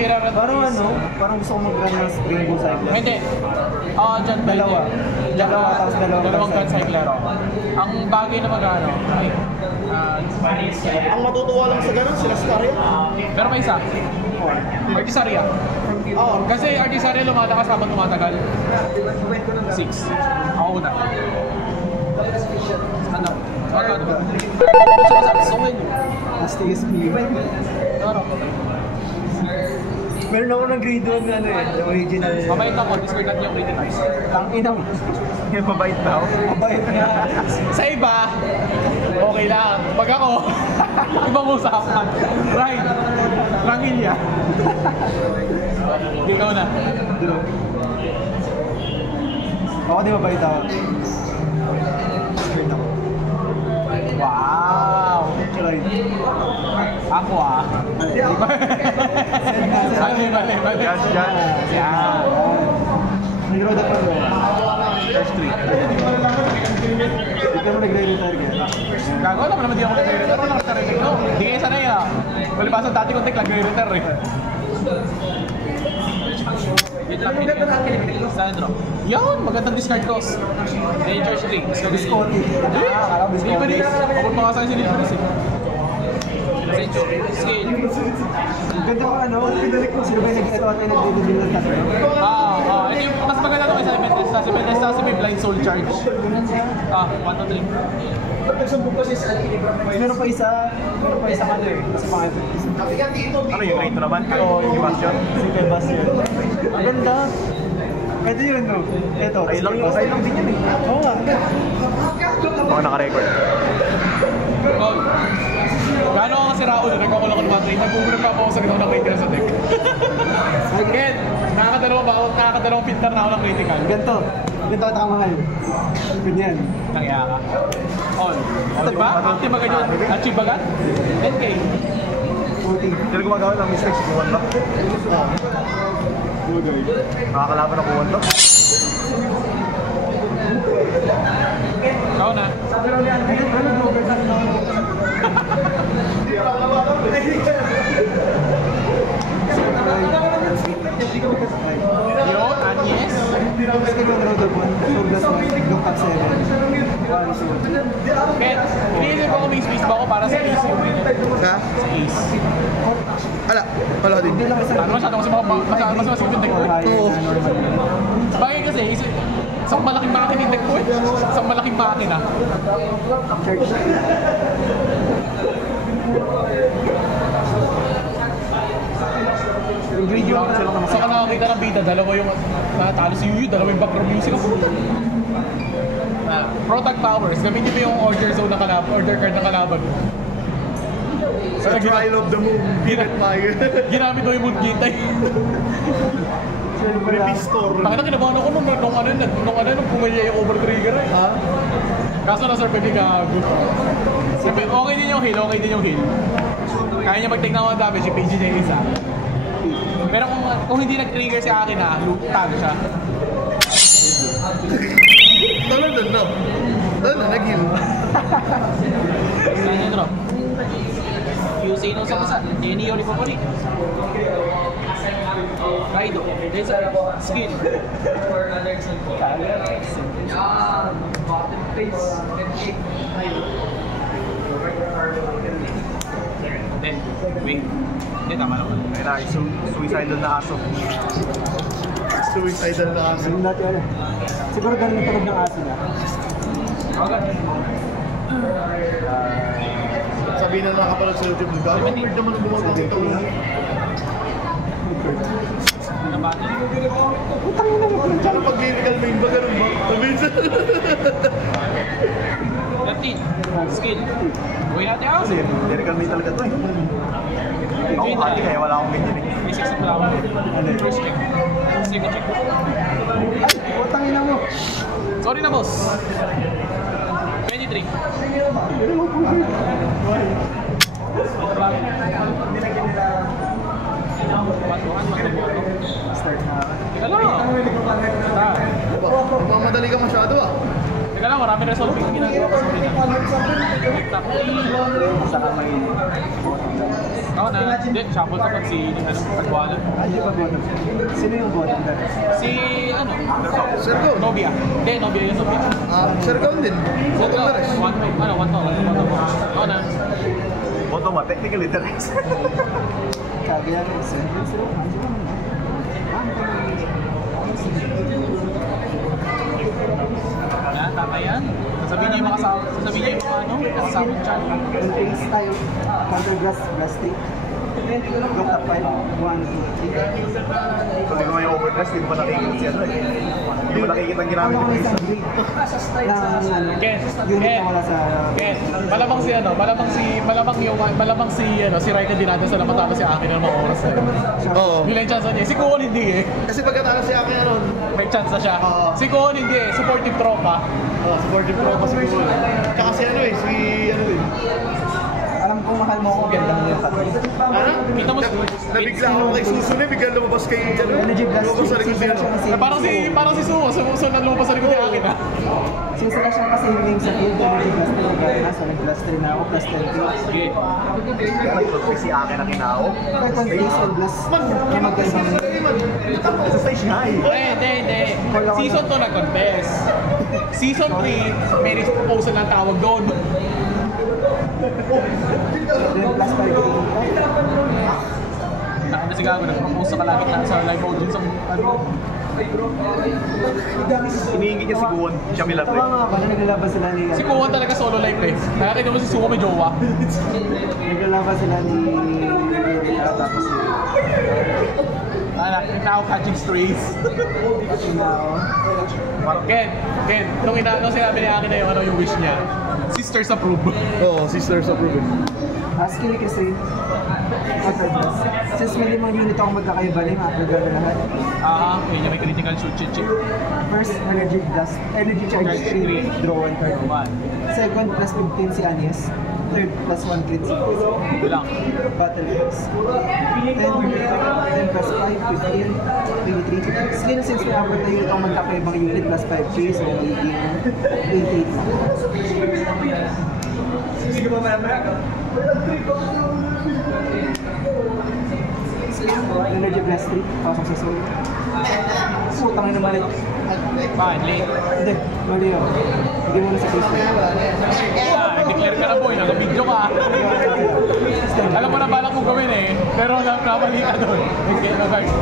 irarat Parang ano, parang gusto ko mag-run ng spring bull cycler. Hindi. Dyan Dalawa. Tapos dalawang gun cycler. Ang bagay na mag-ano, ay, Ang matutuwa lang sa ganun, sila Staria. pero may isa. Artisaria. Kasi Artisaria lumalakas habang tumatagal. 6. Ako una. Ano? Ano? Sungin. STSP. Ano? Meron ako ng grade 1 na ano eh, the original. Mabait ako, discard natin yung criticize. Ang inang. Yung mabait daw. Mabait na. Sa iba, okay lang. Pag ako, ibang usapan. Right. Rangilya. Hindi ikaw na. Ako di mabait ako. Straight ako. Wow! Right. Ako Bali. Yan. Yan. Nag-road up ako. First three. Hindi ka mo nag-retire ka. Gago naman di ako nag-retire. Ano nag-retire ko? Hindi kayo sanay ah. Palipasan dati kong nag-retire eh. Sandro. Yun, magandang discard cost. Charge 3. Biscotti. Silveris. Kapag mga sa Silveris eh. Scale. Ganda ko ano, pinalik ko sila ba ito at nag-deliver ka sa'yo? Ito yung mas maganda ito kay Cementless. Cementless kasi may blind soul charge. 1, 2, 3. Meron pa isa ano eh, sa pangalan. Ano yung grade 2 naman? Oo, yung Bastion. Single Bastion. Ang ganda. Pwede yun no? Ito. Ay lang din yun eh. Oo nga. Baka naka-record. Gold. Gano'n ako kasi Raul, nagkakulang ko naman. Nag-umunod pa ako sa ginawa ng critical sa deck. Again, nakakadalawang filter na ako ng critical. Ganito ka takamahal. Ganyan. Nangya ka. On. Diba? Active agad yun. Achieve agad? 10K. 40. Hindi gumagawa ng mistakes, kuwan ba? Nakakalaban ng kuwan ba? Ikaw na. Yun, Agnes. Ben, iniisip ko kung may space ba ako para sa Ace. Ha? Sa Ace. Wala din. Ano masyadong mas yung deck ko? Oo. Bagay kasi, isang malaking makina yung deck ko eh. Isang malaking makina. Sa ka nakakita ng bida, dalawa yung natalo si Yuyu, dalawa yung background music ako. Product powers, gamitin mo yung order zone na kalaban, order card na kalaban. Sa trial of the moon, Pirat Fire. Ginamit mo yung Moongitay. Repistor. Nakita kinabahan ako nung pumalya yung overtrigger eh. Ha? Kaso na sir, pwede gago. Okay din yung heal, Kaya niya mag-take na 1 damage, yung PG niya yung isa. Pero kung hindi nag-trigger si akin na, tag siya. Doon na, nag-heal. Saan yun, Ro? QC no sa basa, Denny yun pa po rin. Kaido, Desert, Skill. Then, wait. Hindi, tama naman. Ay, suicidal na aso. Suicidal na aso. Ano natin ano? Siguro ganun yung tulog ng aso na. Okay. Sabihin na nakapalag sa YouTube, gano'n weird naman ang gumawa dito. Ano ba? Kala pag lyrical main ba, ganun ba? Minsan. 13. Skill. Gawin natin ako. Kasi lyrical main talaga to eh. Ako hati kaya wala akong ganyan eh. May 6 na ako. First check. Second check. Ay, putang ina mo. Sorry na, boss. 23. Start na. Teka lang. Magmamadali ka masyado ah. Teka lang, marami resolving ginagawa ko sa mga. Top 3. Saka may... Oo na, hindi, shuffle ko pag si, Pagwala. Ay, di ba bottom? Sino yung bottom ka? Si, ano? Sergon. Nobia. Hindi, Nobia yung Nobia. Sergon din. Bottom na rin. One to. Oo na. Bottom ba? Technically, the rest. Kagaya ng Yan, tama yan. Sasabihin niyo yung mga kasama, sasabihin niyo yung mga ano, kasama dyan. Face tayo. Counter glass 3. Go top 5. 1, 2, 3. Kasi kung may overdress, hindi pa nakikita siya. Hindi mo nakikita ang ginamit Ano yung kami face. isang grade? Na Ken, unit Ken, na wala sa... Ken, malamang si Raika dinada sa matapos si Akin ng mga oras na yun. Oo. Yun lang yung chance niya. Si Kuon hindi eh. Kasi pagkatapos si Aki ron, May chance na siya. Oo. Si Kuon hindi eh. Supportive tropa. supportive pro pa siguro. Tsaka si ano eh, si ano eh. Alam ko mahal mo ako, ganda mo yung tattoo. Ano? Kita mo, Nabigla ako kay Susun eh, bigla lumabas kay ano. Energy Blast Lumabas sa likod niya. parang si Sumo. Sumuso na lumabas sa likod ni Akin ha. Sila siya kasi yung sa field, Energy Blast 3 na, so nag-blast 3 na ako, plus 10 kills. Sige. Kaya nag-plot si Akin na kinao. Second place on blast na magandang Sa stage nga eh. Hindi. Season 2 nag-confess. Season 3, marriage proposal ang tawag doon. yung plus 5 kills. Nakita si Gago, nag-propose sa kalagitnaan sa live audience ang ano. Iniingit niya si Guwon, siya Tama milatry. nga pala, naglalaban sila ni... Si Kuwan talaga solo live eh. Nakakita mo si Sumo may jowa. Naglalaban sila ni... Tapos si... Now catching strays. Kasi na ako. Ken, nung sinabi ni Akin na yung ano yung wish niya, sisters approve. Oo, sisters approve. Asking kasi... Since may 5 unit ako magkakaiba na yung upload na lahat. Yun yung may critical shoot chip. First, energy blast, energy charge 3, draw 1 card. Second, plus 15 si Anies. Third, plus 1 crit si Ito lang. Battle Axe. Then plus 5, 15, 23. Skill, since may upload na unit ako magkakaibang unit, plus 5 trees, so magiging 88. Sige ba Energy Blast 3, pasok sa soul. Putang ina mali. Fine, late. Hindi, mali yun. Hindi mo na sa face. Declare ka na boy, naka-video ka. Alam mo na balak mo gawin eh, pero namali ka doon. Okay, no-guard. 3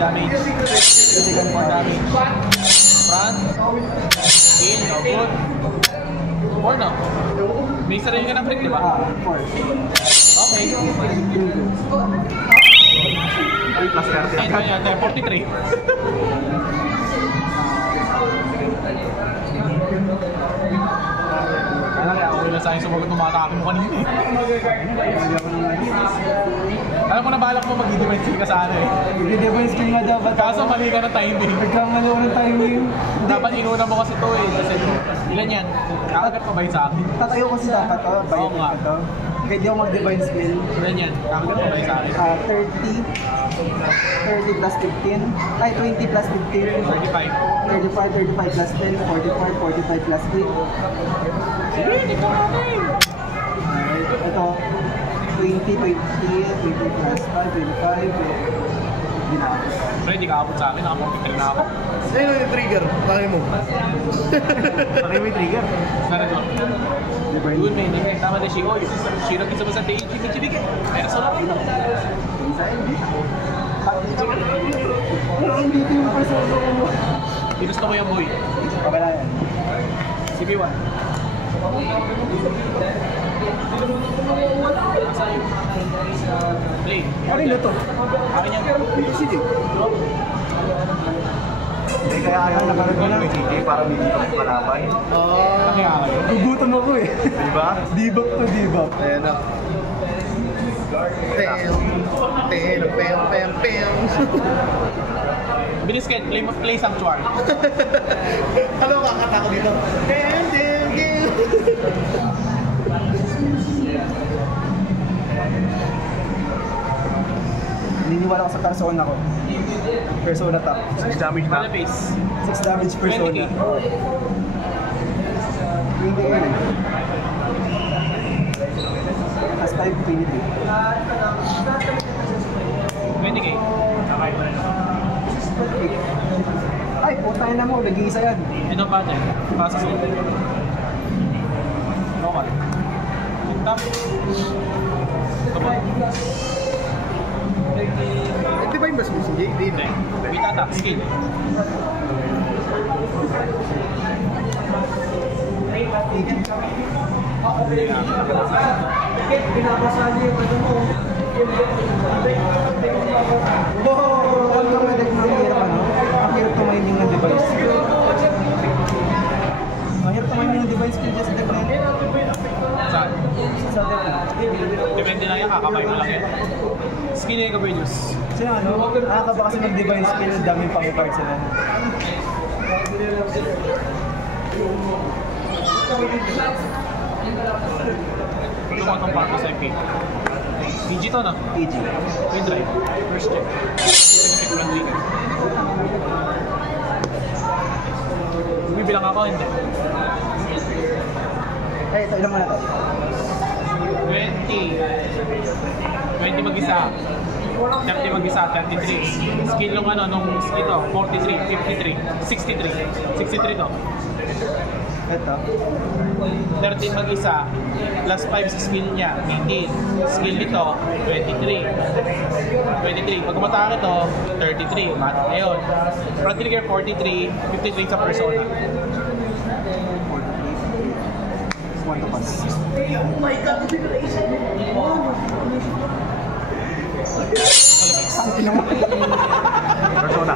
damage. 4 damage. Front. Kill, no good. 4 no? May sarili ka ng break, di ba? 4. Okay. Ay, plus 30 agad. Ayan, 43. Ako na sa'yo sumagot ng mga atake mo kanina eh. Alam mo na balak mo mag-defense ka sa ano eh. I-device ko nga dapat. Kaso mali ka ng timing. Nagkamali ako ng timing. Dapat inuna mo kasi ito eh. Kasi ilan yan? Kakagat pa ba yun sa akin? Tatayo kasi dapat. Oo nga. Kaya di ako mag-divine skill. Ilan yan? Kakagat pa ba yun sa akin? 30 plus 15. Ay, 20 plus 15. 35. 35 plus 10. 45 plus 3. Sige, ito natin. Ito. 20 plus 5, 25. Hindi na ako. Pre, di ka abot sa akin. Naka-43 na ako. Ayun yung trigger, tayo mo. Bakit may trigger? Sana to. Good man, tama na siya. Oy, Shiro kita ba sa Teiji Michibigay? Pero sa laki na. Hindi ko yung persona mo. Ginusto mo yung boy. Kabala yan. CP1. Play. Ano yung luto? Akin yan. Sige. Eh, kaya ayaw nakarag mo ng CK para hindi ka kalaban. Laki nga kayo. Gugutom ako eh. Diba? Debug to debug. Ayan na. Pem. Bilis Ken, play Sanctuary. Alam mo, kakata ko dito. Naniniwala ko sa persona ko. Persona top. 6 damage Mana na. base. 6 damage persona. 20K. 20K. Plus 5, 23. 20K. Ay, putay na mo, nag-iisa yan. Ito pattern. Pasa sa local. Tap. Ito ba? Di ba yung bas mo si JD? Hindi. With attack. Skill. Wow! Ano ka medek na hirap ano? Ang hirap tumiming ng device. Ang hirap tumiming ng device kung just deck na yun. Saan? Sa deck na. Depende na yan. Kakabay mo lang yan. Skill yung kapag-use. Kasi ano, nakakaba kasi mag-device skill, daming pang-cards sila. Ito mo itong pato sa MP. PG to na. PG. Twin drive. First check. Second check front trigger. Bibilang ako, hindi. Eh, ito, ilan mo na to? 20. 20 mag-isa. 30 mag-isa, 33. Skill nung ano, nung ito, 43, 53, 63. 63 to. Ito. 13 mag-isa, plus 5 sa skill niya, 18. Skill nito, 23. 23. Pag umatake ito, 33. Matik na yun. Front trigger, 43. 53 sa persona. 1 to pass. Persona.